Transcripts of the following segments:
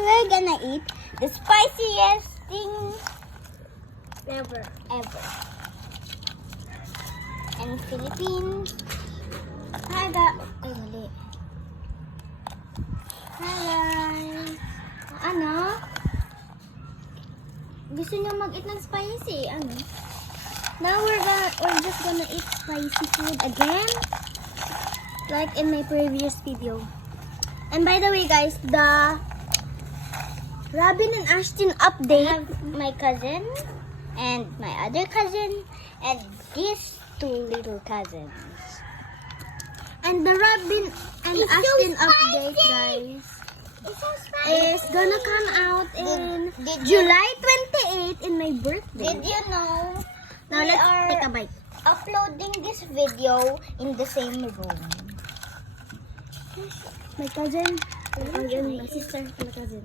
we're gonna eat the spiciest thing Never. ever. In Philippines. Hi guys. Ay, mali. Hi guys. Ano? Gusto niyo mag-eat ng spicy? Ano? Now we're just gonna eat spicy food again. Like in my previous video. And by the way guys, the Robin and Ashton update. I have my cousin and my other cousin and these two little cousins. And the Robin and Ashton update guys is gonna come out in July 28 in my birthday. Did you know Now we let's are take a bite. uploading this video in the same room? My cousin, my sister, my cousin.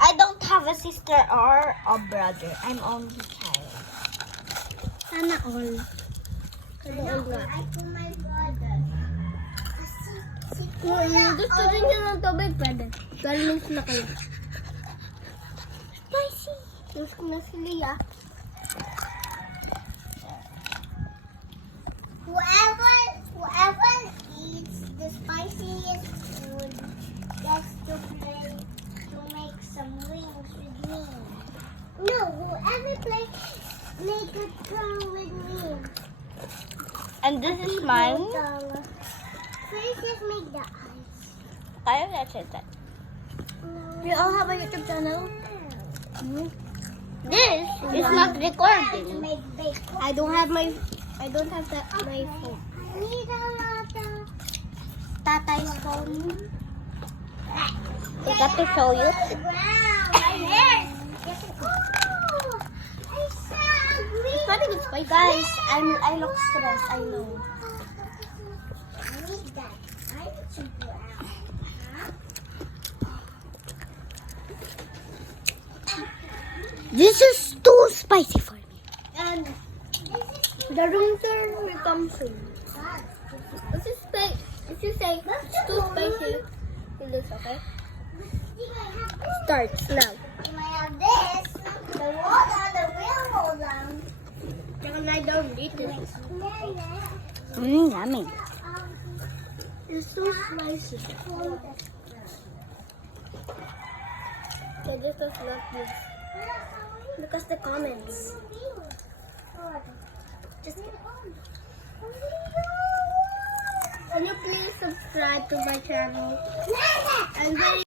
I don't have a sister or a brother. I'm only child. Sana all. Sana all nga. Gusto rin niya ng tubig, pwede. 12 minutes na kayo. Spicy! Gusto ko na si Leah. Whoever eats the spiciest food gets to play to make some wings with me. No, whoever make a tongue with me. And this is mine. First, just make the eyes. Kaya that's it. We all have a YouTube channel. This is not recording. Make big. I don't have that my phone. I need a lot of. Tatay's phone. I got to show you. Wow, my hair. Oh, I saw green. It's very good spice. Guys, I look stressed, I know. I need that. I need to go out. This is too spicy for me. And The room tour will come soon. If you say it's too spicy, it looks okay. Starts now. you might have this. The water, the real water. And I don't eat it. Yummy. It's too spicy. Okay, this does not good. Because the comments. Just can you please subscribe to my channel? And